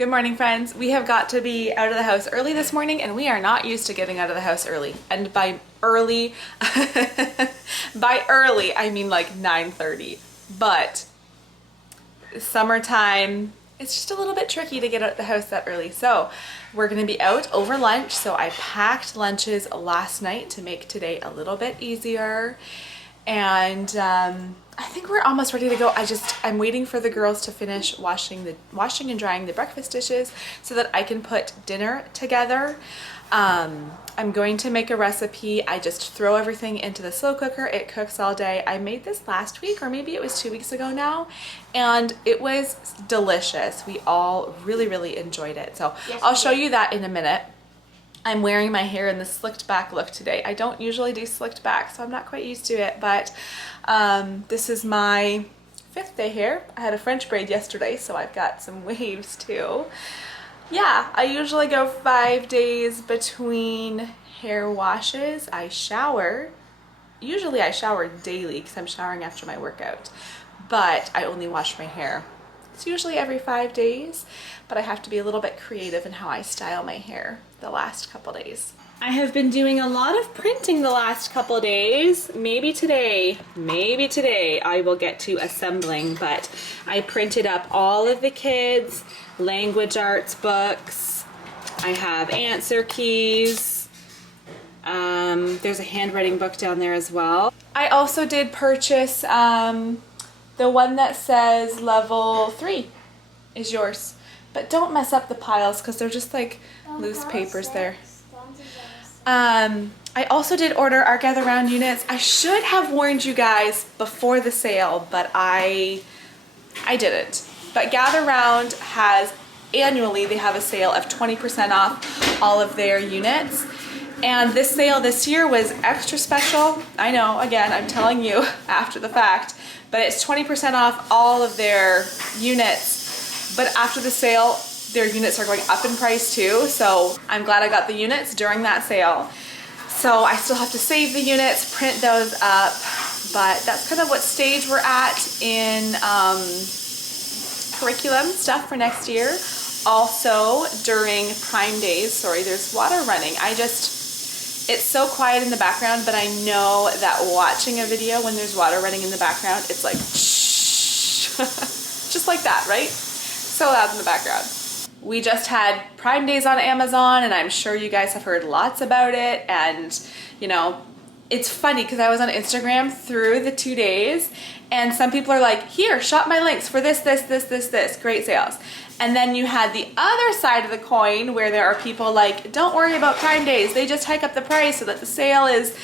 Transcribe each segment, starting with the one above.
Good morning, friends. We have got to be out of the house early this morning, and we are not used to getting out of the house early. And by early, I mean like 9:30. But summertime, it's just a little bit tricky to get out of the house that early. So we're gonna be out over lunch. So I packed lunches last night to make today a little bit easier. And I think we're almost ready to go. I'm waiting for the girls to finish washing and drying the breakfast dishes so that I can put dinner together. I'm going to make a recipe. I just throw everything into the slow cooker. It cooks all day. I made this last week, or maybe it was 2 weeks ago now, and it was delicious. We all really enjoyed it. So yes, I'll show you that in a minute. I'm wearing my hair in the slicked back look today. I don't usually do slicked back, so I'm not quite used to it, but this is my 5th day here. I had a French braid yesterday, so I've got some waves too. Yeah, I usually go 5 days between hair washes. I shower. Usually I shower daily because I'm showering after my workout, but I only wash my hair. It's usually every 5 days, but I have to be a little bit creative in how I style my hair the last couple days. I have been doing a lot of printing the last couple of days. Maybe today I will get to assembling, but I printed up all of the kids' language arts books. I have answer keys. There's a handwriting book down there as well. I also did purchase the one that says level 3 is yours. But don't mess up the piles because they're just like loose papers there. I also did order our Gather Round units. I should have warned you guys before the sale, but I didn't. But Gather Round has annually, they have a sale of 20% off all of their units. And this sale this year was extra special. I know, again, I'm telling you after the fact, but it's 20% off all of their units. But after the sale, their units are going up in price too. So I'm glad I got the units during that sale. So I still have to save the units, print those up, but that's kind of what stage we're at in curriculum stuff for next year. Also during Prime Days, sorry, there's water running. It's so quiet in the background, but I know that watching a video when there's water running in the background, it's like shh, just like that, right? So loud in the background. We just had Prime Days on Amazon, and I'm sure you guys have heard lots about it. And you know, it's funny because I was on Instagram through the 2 days, and some people are like, here, shop my links for this, great sales. And then you had the other side of the coin where there are people like, don't worry about Prime Days, they just hike up the price so that the sale is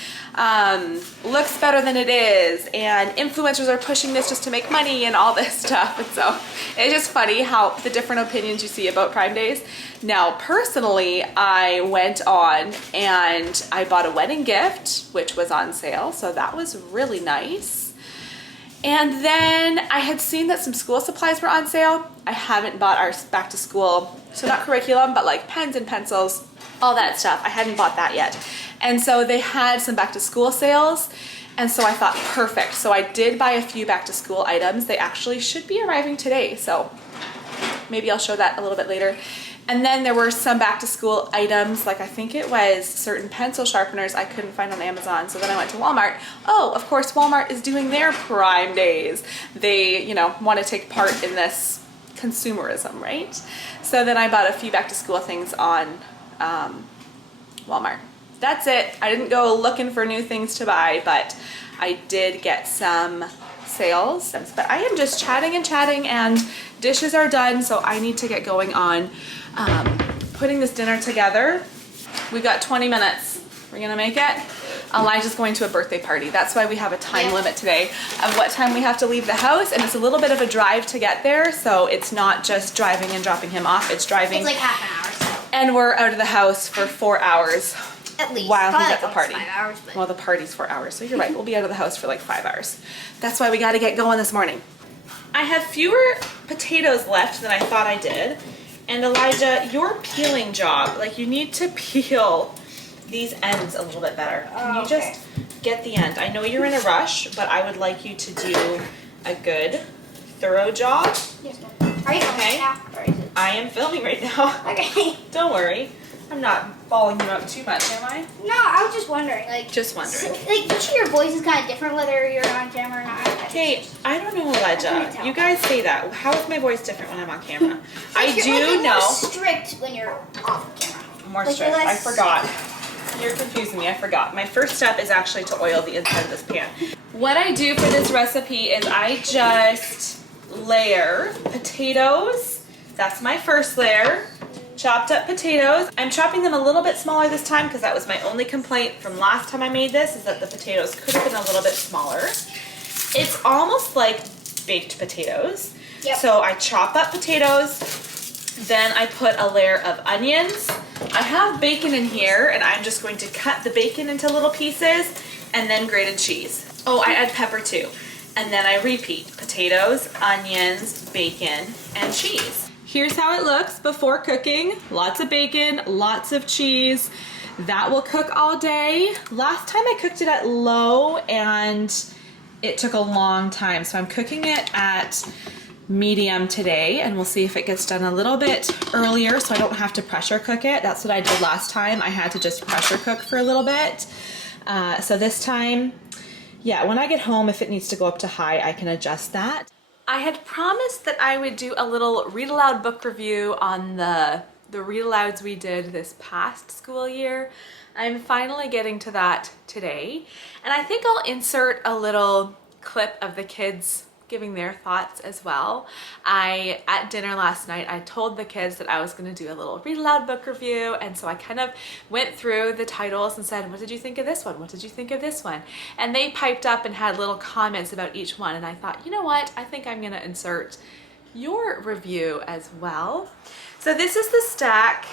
looks better than it is, and influencers are pushing this just to make money and all this stuff. And so it's just funny how the different opinions you see about Prime Days. Now personally, I went on and I bought a wedding gift, which was on sale, so that was really nice. And then I had seen that some school supplies were on sale. I haven't bought our back to school, so not curriculum, but like pens and pencils, all that stuff. I hadn't bought that yet. And so they had some back to school sales. And so I thought, perfect. So I did buy a few back to school items. They actually should be arriving today. So maybe I'll show that a little bit later. And then there were some back to school items, like I think it was certain pencil sharpeners I couldn't find on Amazon. So then I went to Walmart. Oh, of course, Walmart is doing their Prime Days. They, you know, want to take part in this consumerism, right? So then I bought a few back to school things on Walmart. That's it. I didn't go looking for new things to buy, but I did get some sales. But I am just chatting and dishes are done, so I need to get going on putting this dinner together. We've got 20 minutes. We're gonna make it. Elijah's going to a birthday party. That's why we have a time limit today of what time we have to leave the house, and it's a little bit of a drive to get there, so it's not just driving and dropping him off, it's driving. It's like half an hour. So. And we're out of the house for 4 hours. At least. While probably he's at the party. 5 hours, but... Well, the party's 4 hours, so you're right. We'll be out of the house for like 5 hours. That's why we got to get going this morning. I have fewer potatoes left than I thought I did. And Elijah, your peeling job, like you need to peel these ends a little bit better. Can you just get the end? I know you're in a rush, but I would like you to do a good, thorough job. Yes, ma'am. Are you okay? Or is it? I am filming right now. Okay. Don't worry. I'm not balling you up too much, am I? No, I was just wondering. Like, Just wondering. Like, each of your voice is kind of different whether you're on camera or not. Kate, I don't know, Elijah. You guys say that. How is my voice different when I'm on camera? I do you're know. More strict when you're off camera. More like strict. I forgot. You're confusing me. I forgot. My first step is actually to oil the inside of this pan. What I do for this recipe is I just layer potatoes. That's my first layer. Chopped up potatoes. I'm chopping them a little bit smaller this time because that was my only complaint from last time I made this, is that the potatoes could have been a little bit smaller. It's almost like baked potatoes. Yep. So I chop up potatoes, then I put a layer of onions. I have bacon in here, and I'm just going to cut the bacon into little pieces, and then grated cheese. Oh, I add pepper too. And then I repeat: potatoes, onions, bacon, and cheese. Here's how it looks before cooking. Lots of bacon, lots of cheese. That will cook all day. Last time I cooked it at low and it took a long time. So I'm cooking it at medium today, and we'll see if it gets done a little bit earlier so I don't have to pressure cook it. That's what I did last time. I had to just pressure cook for a little bit. So this time, yeah, when I get home, if it needs to go up to high, I can adjust that. I had promised that I would do a little read aloud book review on the read alouds we did this past school year. I'm finally getting to that today, and I think I'll insert a little clip of the kids giving their thoughts as well. At dinner last night, I told the kids that I was going to do a little read aloud book review, and so I kind of went through the titles and said, what did you think of this one? What did you think of this one? And they piped up and had little comments about each one, and I thought, you know what? I think I'm going to insert your review as well. So this is the stack.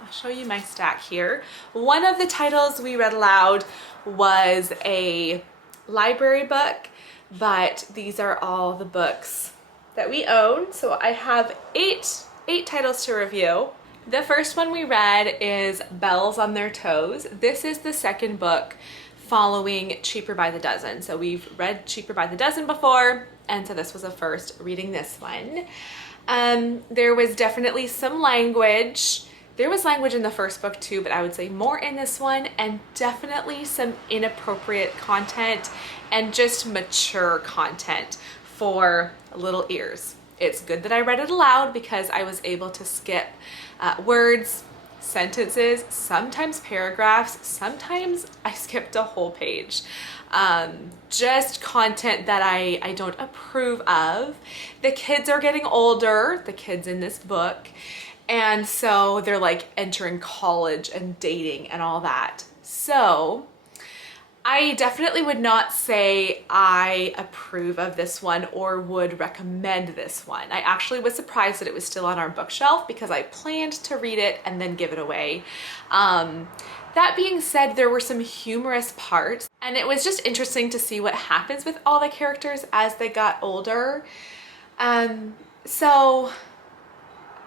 I'll show you my stack here. One of the titles we read aloud was a library book, but these are all the books that we own. So I have eight titles to review. The first one we read is Bells on Their Toes. This is the second book following Cheaper by the Dozen. So we've read Cheaper by the Dozen before, and so this was a first reading this one. There was definitely some language. There was language in the first book too, but I would say more in this one, and definitely some inappropriate content and just mature content for little ears. It's good that I read it aloud because I was able to skip words, sentences, sometimes paragraphs, sometimes I skipped a whole page. Just content that I don't approve of. The kids are getting older, the kids in this book, and so they're like entering college and dating and all that. So I definitely would not say I approve of this one or would recommend this one. I actually was surprised that it was still on our bookshelf because I planned to read it and then give it away. That being said, there were some humorous parts, and it was just interesting to see what happens with all the characters as they got older. So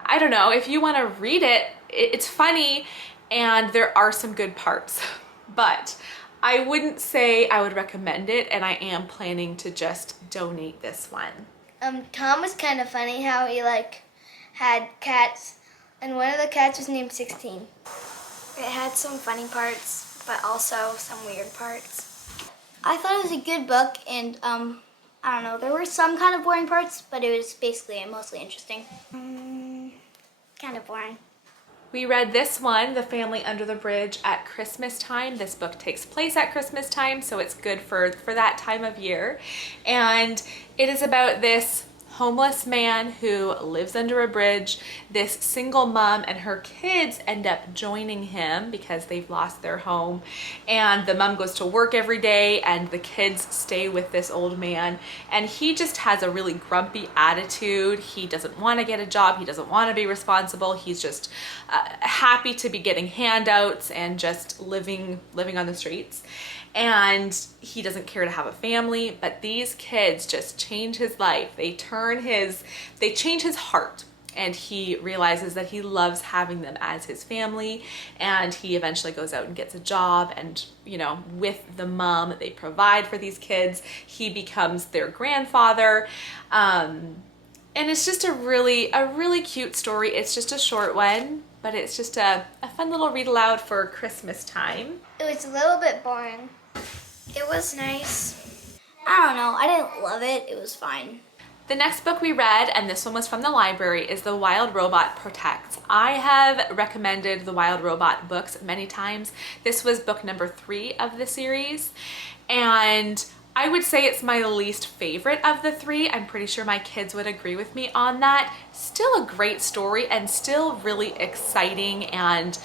I don't know, if you want to read it, it's funny and there are some good parts, but I wouldn't say I would recommend it, and I am planning to just donate this one. Tom was kind of funny how he had cats, and one of the cats was named 16. It had some funny parts, but also some weird parts. I thought it was a good book, and I don't know, there were some kind of boring parts, but it was basically mostly interesting. Kind of boring. We read this one, The Family Under the Bridge, at Christmas time. This book takes place at Christmas time, so it's good for that time of year. And it is about this homeless man who lives under a bridge. This single mom and her kids end up joining him because they've lost their home, and the mom goes to work every day and the kids stay with this old man, and he just has a really grumpy attitude. He doesn't want to get a job, he doesn't want to be responsible, he's just happy to be getting handouts and just living on the streets. And he doesn't care to have a family, but these kids just change his life. They change his heart, and he realizes that he loves having them as his family, and he eventually goes out and gets a job, and with the mom they provide for these kids. He becomes their grandfather. And it's just a really cute story. It's just a short one, but it's just a fun little read aloud for Christmas time. It was a little bit boring. It was nice. I don't know. I didn't love it. It was fine. The next book we read, and this one was from the library, is The Wild Robot Protects. I have recommended the Wild Robot books many times. This was book number 3 of the series, and I would say it's my least favorite of the 3. I'm pretty sure my kids would agree with me on that. Still a great story and still really exciting and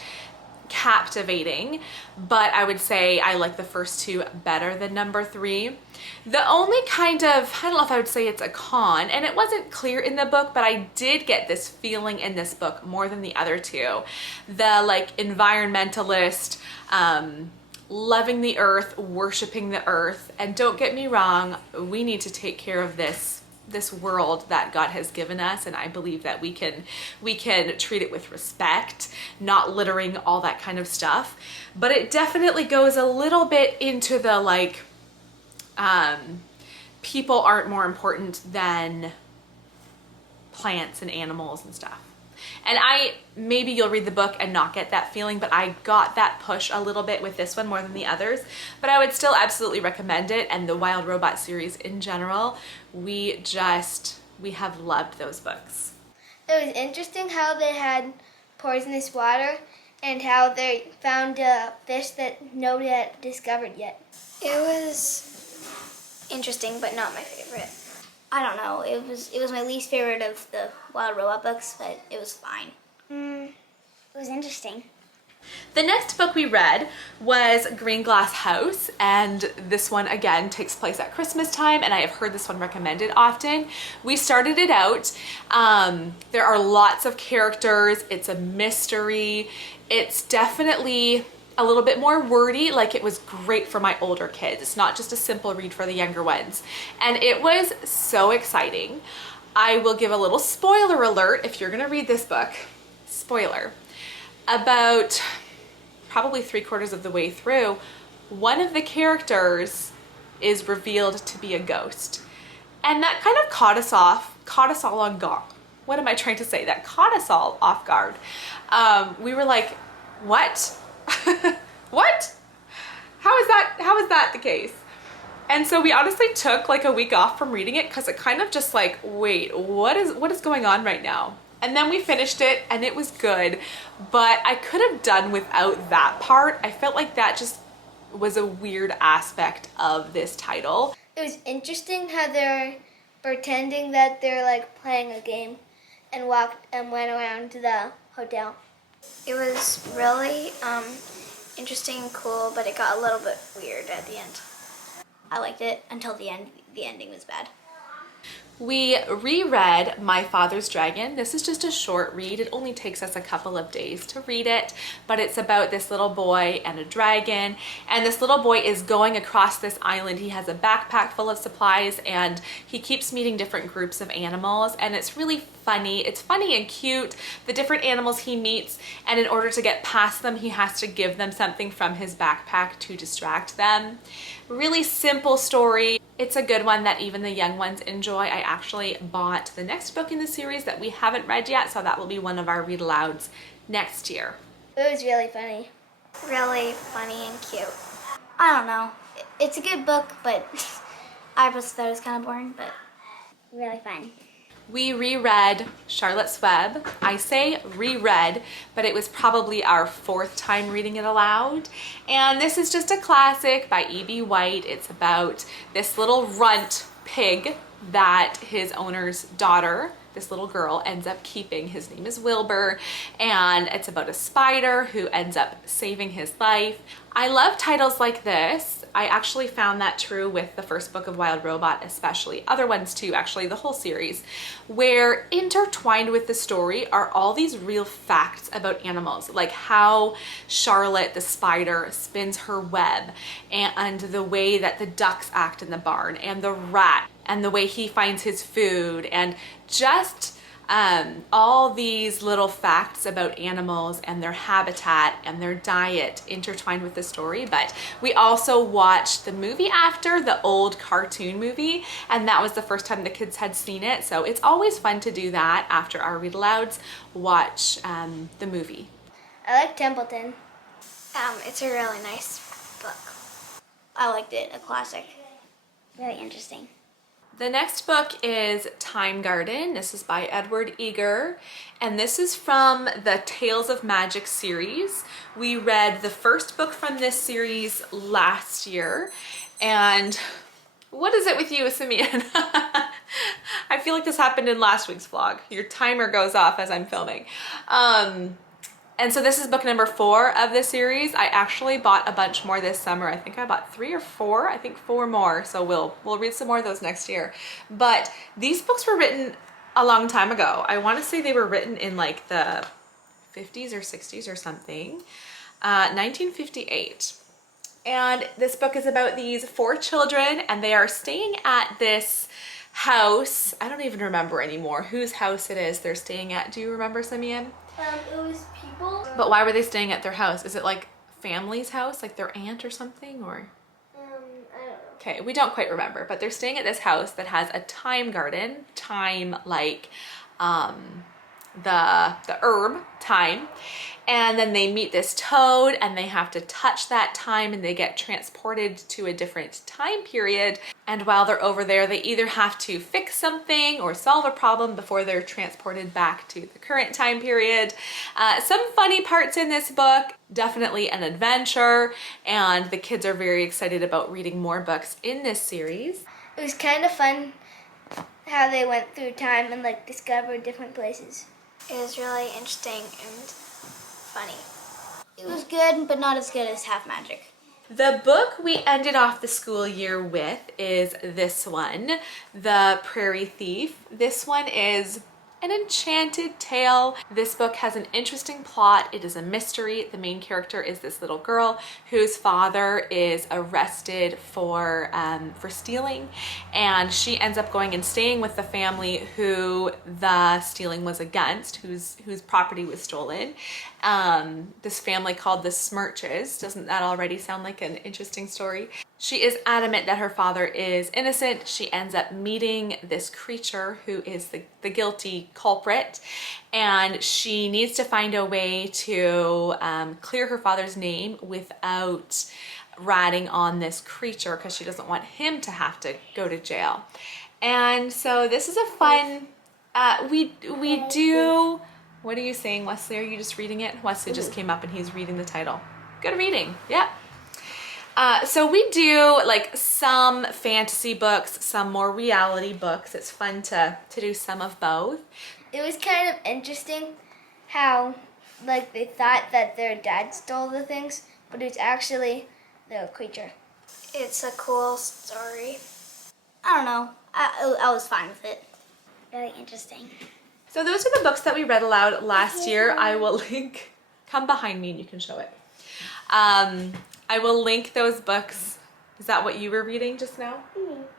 captivating, but I would say I like the first 2 better than number 3. The only kind of, I don't know if I would say it's a con, and it wasn't clear in the book, but I did get this feeling in this book more than the other 2. The like environmentalist, loving the earth, worshiping the earth, and don't get me wrong, we need to take care of this world that God has given us, and I believe that we can treat it with respect, not littering, all that kind of stuff. But it definitely goes a little bit into the like people aren't more important than plants and animals and stuff. And maybe you'll read the book and not get that feeling, but I got that push a little bit with this one more than the others. But I would still absolutely recommend it, and the Wild Robot series in general. We have loved those books. It was interesting how they had poisonous water and how they found a fish that nobody had discovered yet. It was interesting, but not my favorite. I don't know. It was my least favorite of the Wild Robot books, but it was fine. It was interesting. The next book we read was Green Glass House, and this one again takes place at Christmas time, and I have heard this one recommended often. We started it out. There are lots of characters. It's a mystery. It's definitely a little bit more wordy. Like, it was great for my older kids. It's not just a simple read for the younger ones. And it was so exciting. I will give a little spoiler alert if you're gonna read this book. Spoiler. About probably 3/4 of the way through, one of the characters is revealed to be a ghost. And that kind of caught us all on guard. What am I trying to say? That caught us all off guard. We were like, what? What? How is that the case? And so we honestly took like a week off from reading it because it kind of just like, wait, what is going on right now? And then we finished it and it was good, but I could have done without that part. I felt like that just was a weird aspect of this title. It was interesting how they're pretending that they're like playing a game and went around to the hotel. It was really interesting and cool, but it got a little bit weird at the end. I liked it until the end. The ending was bad. We reread My Father's Dragon. This is just a short read. It only takes us a couple of days to read it, but it's about this little boy and a dragon, and this little boy is going across this island. He has a backpack full of supplies, and he keeps meeting different groups of animals, and it's really funny. It's funny and cute, the different animals he meets, and in order to get past them, he has to give them something from his backpack to distract them. Really simple story. It's a good one that even the young ones enjoy. I actually bought the next book in the series that we haven't read yet, so that will be one of our read alouds next year. It was really funny. Really funny and cute. I don't know. It's a good book, but I just thought it was kind of boring, but Really fun. We reread Charlotte's Web. I say reread, but it was probably our 4th time reading it aloud. And this is just a classic by E.B. White. It's about this little runt pig that his owner's daughter, this little girl, ends up keeping. His name is Wilbur, and it's about a spider who ends up saving his life. I love titles like this. I actually found that true with the first book of Wild Robot, especially. Other ones too, actually, the whole series, where intertwined with the story are all these real facts about animals, like how Charlotte the spider spins her web, and the way that the ducks act in the barn, and the rat, and the way he finds his food, and just all these little facts about animals and their habitat and their diet intertwined with the story. But we also watched the movie after, the old cartoon movie, and that was the first time the kids had seen it. So it's always fun to do that after our read alouds, watch the movie. I like Templeton. It's a really nice book. I liked it, a classic. Really interesting. The next book is Time Garden. This is by Edward Eager, and this is from the Tales of Magic series. We read the first book from this series last year, and what is it with you, Simeon? I feel like this happened in last week's vlog. Your timer goes off as I'm filming. And so this is book number 4 of the series. I actually bought a bunch more this summer. I think I bought 3 or 4, I think 4 more. So we'll read some more of those next year. But these books were written a long time ago. I want to say they were written in like the 50s or 60s or something. 1958. And this book is about these 4 children, and they are staying at this house. I don't even remember anymore whose house it is they're staying at. Do you remember, Simeon? It was people. But why were they staying at their house? Is it like family's house, like their aunt or something, or? I don't know. Okay, we don't quite remember, but they're staying at this house that has a time garden, time like the herb thyme, and then they meet this toad and they have to touch that thyme and they get transported to a different time period. And while they're over there, they either have to fix something or solve a problem before they're transported back to the current time period. Some funny parts in this book, definitely an adventure, and the kids are very excited about reading more books in this series. It was kind of fun how they went through time and like discovered different places. It was really interesting and funny. It was good, but not as good as Half Magic. The book we ended off the school year with is this one, The Prairie Thief. This one is an enchanted tale. This book has an interesting plot. It is a mystery. The main character is this little girl whose father is arrested for stealing, and she ends up going and staying with the family who the stealing was against, whose property was stolen. This family called the Smirches. Doesn't that already sound like an interesting story? She is adamant that her father is innocent. She ends up meeting this creature who is the guilty culprit, and she needs to find a way to clear her father's name without ratting on this creature, because she doesn't want him to have to go to jail. And so this is a fun, we do, what are you saying, Wesley? Are you just reading it? Wesley just came up and he's reading the title. Good reading, yeah. So we do like some fantasy books, some more reality books. It's fun to do some of both. It was kind of interesting how like they thought that their dad stole the things, but it was actually the creature. It's a cool story. I don't know. I was fine with it. Really interesting. So those are the books that we read aloud last year. I will link, come behind me and you can show it. I will link those books. Is that what you were reading just now?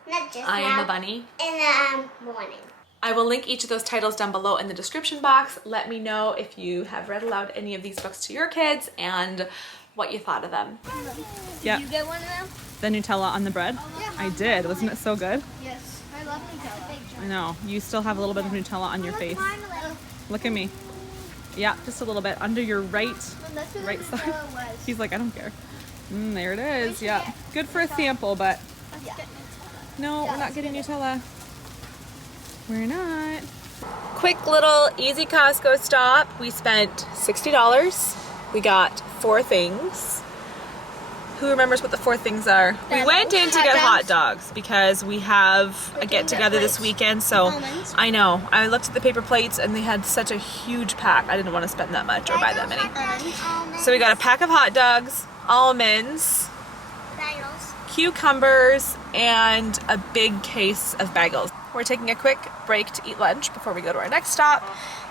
Not just I now. Am a Bunny. In the morning. I will link each of those titles down below in the description box. Let me know if you have read aloud any of these books to your kids and what you thought of them. Did you get one of them? The Nutella on the bread? Yeah. I did. Wasn't it so good? Yes. I love Nutella. I know. You still have a little bit of Nutella on your face. Look at me. Yeah, just a little bit under your right side. He's like, I don't care. There it is. Yeah. Good for a sample, but no, we're not getting Nutella. We're not. Quick little easy Costco stop. We spent $60. We got 4 things. Who remembers what the 4 things are? We went in to get hot dogs because we have a get together this weekend. So I know. I looked at the paper plates and they had such a huge pack. I didn't want to spend that much or buy that many. So we got a pack of hot dogs, almonds, cucumbers, and a big case of bagels. We're taking a quick break to eat lunch before we go to our next stop.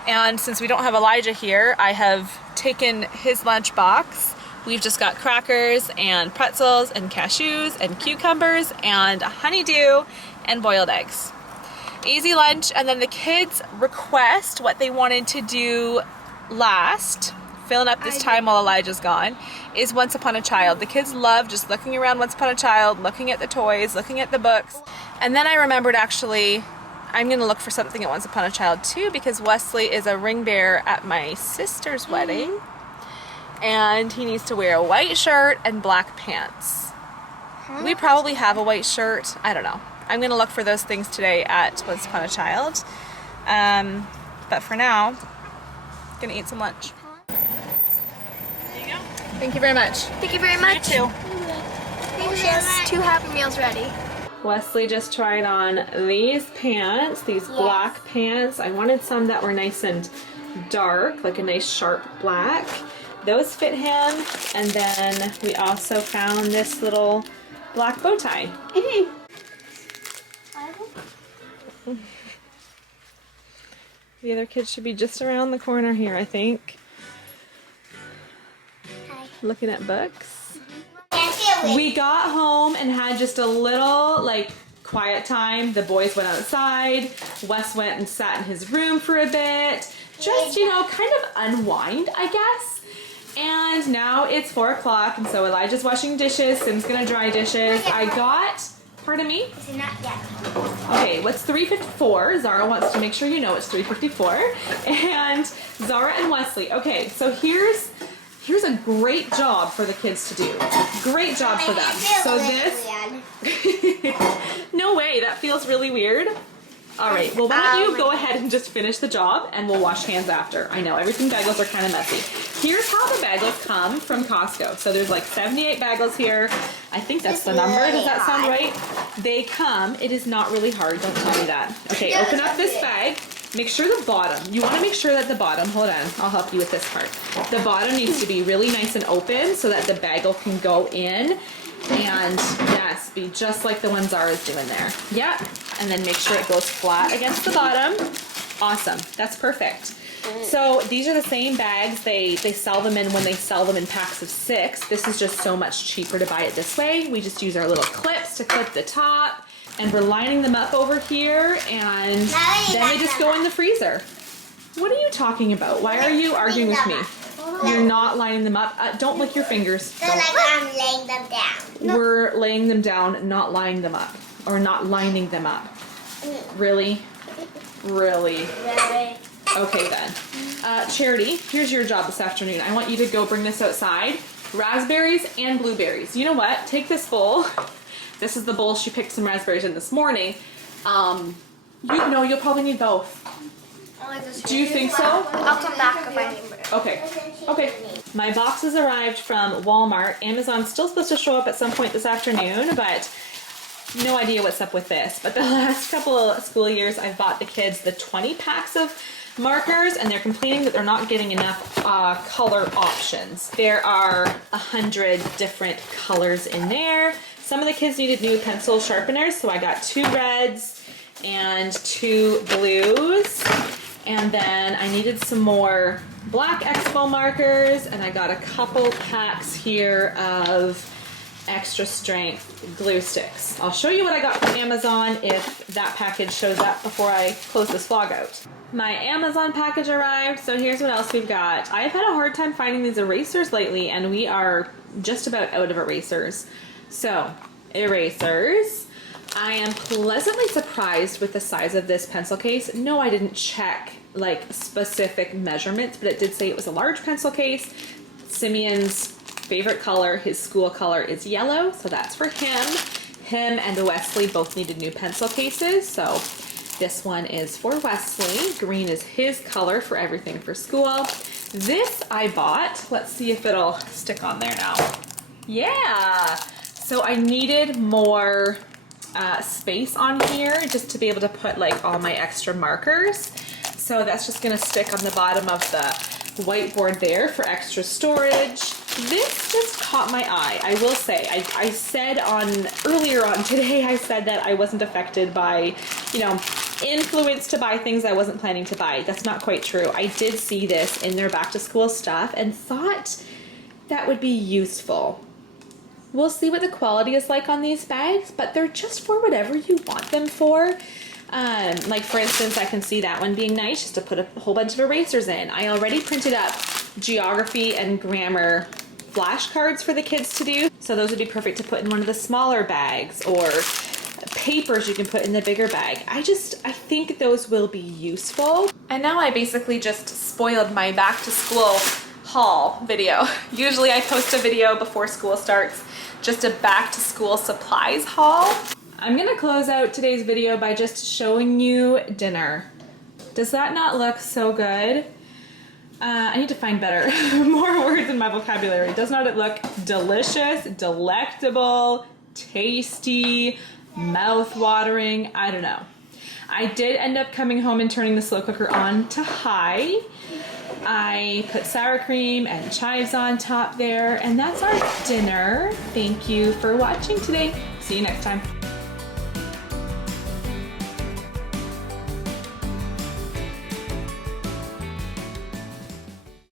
And since we don't have Elijah here, I have taken his lunch box. We've just got crackers and pretzels and cashews and cucumbers and honeydew and boiled eggs. easy lunch, and then the kids request what they wanted to do last, filling up this time while Elijah's gone, is Once Upon a Child. The kids love just looking around Once Upon a Child, looking at the toys, looking at the books. And then I remembered, actually, I'm gonna look for something at Once Upon a Child too, because Wesley is a ring bearer at my sister's wedding, and he needs to wear a white shirt and black pants. We probably have a white shirt, I don't know. I'm gonna look for those things today at Once Upon a Child. But for now, gonna eat some lunch. There you go. Thank you very much. Thank you very much. You too. Yes, 2 Happy Meals ready. Wesley just tried on these pants, these black pants. I wanted some that were nice and dark, like a nice sharp black. Those fit him, and then we also found this little black bow tie. The other kids should be just around the corner here, I think. Looking at books. We got home and had just a little, like, quiet time. The boys went outside. Wes went and sat in his room for a bit. Just, you know, kind of unwind, I guess. And now it's 4 o'clock, and so Elijah's washing dishes. Sim's gonna dry dishes. I got, pardon me? Is it not yet? Okay, what's 3:54? Zara wants to make sure you know it's 3:54. And Zara and Wesley. Okay, so here's a great job for the kids to do. Great job for them. So this, no way, that feels really weird. All right, well, why don't you go ahead and just finish the job, and we'll wash hands after. I know, everything bagels are kind of messy. Here's how the bagels come from Costco. So there's like 78 bagels here. I think that's the number. Does that sound right? They come, it is not really hard, don't tell me that. Okay, open up this bag. Make sure the bottom, you want to make sure that the bottom, hold on, I'll help you with this part. The bottom needs to be really nice and open so that the bagel can go in and, yes, be just like the one Zara's doing there. Yep, and then make sure it goes flat against the bottom. Awesome, that's perfect. So these are the same bags. They sell them in when they sell them in packs of 6. This is just so much cheaper to buy it this way. We just use our little clips to clip the top. And we're lining them up over here, and then they just go in the freezer. What are you talking about? Why are you arguing with me? You're not lining them up. Don't lick your fingers. So like I'm laying them down. We're laying them down, not lining them up. Or not lining them up. Really? Really? Okay then. Charity, here's your job this afternoon. I want you to go bring this outside. Raspberries and blueberries. You know what? Take this bowl. This is the bowl she picked some raspberries in this morning. You'll probably need both. Do you think so? I'll come back if I need more. Okay. Okay. My boxes arrived from Walmart. Amazon's still supposed to show up at some point this afternoon, but no idea what's up with this. But the last couple of school years, I've bought the kids the 20 packs of markers, and they're complaining that they're not getting enough color options. There are 100 different colors in there. Some of the kids needed new pencil sharpeners, so I got 2 reds and 2 blues. And then I needed some more black Expo markers, and I got a couple packs here of extra strength glue sticks. I'll show you what I got from Amazon if that package shows up before I close this vlog out. My Amazon package arrived, so here's what else we've got. I've had a hard time finding these erasers lately, and we are just about out of erasers. So, erasers. I am pleasantly surprised with the size of this pencil case. No, I didn't check like specific measurements, but it did say it was a large pencil case. Simeon's favorite color, his school color, is yellow, so that's for him. Him and Wesley both needed new pencil cases, so this one is for Wesley. Green is his color for everything for school. This I bought. Let's see if it'll stick on there now. Yeah! So I needed more space on here just to be able to put like all my extra markers. So that's just gonna stick on the bottom of the whiteboard there for extra storage. This just caught my eye, I will say. I said earlier on today, I said that I wasn't affected by, influence to buy things I wasn't planning to buy. That's not quite true. I did see this in their back to school stuff and thought that would be useful. We'll see what the quality is like on these bags, but they're just for whatever you want them for. Like for instance, I can see that one being nice just to put a whole bunch of erasers in. I already printed up geography and grammar flashcards for the kids to do. So those would be perfect to put in one of the smaller bags, or papers you can put in the bigger bag. I think those will be useful. And now I basically just spoiled my back to school haul video. Usually I post a video before school starts, just a back to school supplies haul. I'm gonna close out today's video by just showing you dinner. Does that not look so good? I need to find better, more words in my vocabulary. Does not it look delicious, delectable, tasty, mouth-watering? I don't know. I did end up coming home and turning the slow cooker on to high. I put sour cream and chives on top there, and that's our dinner. Thank you for watching today. See you next time.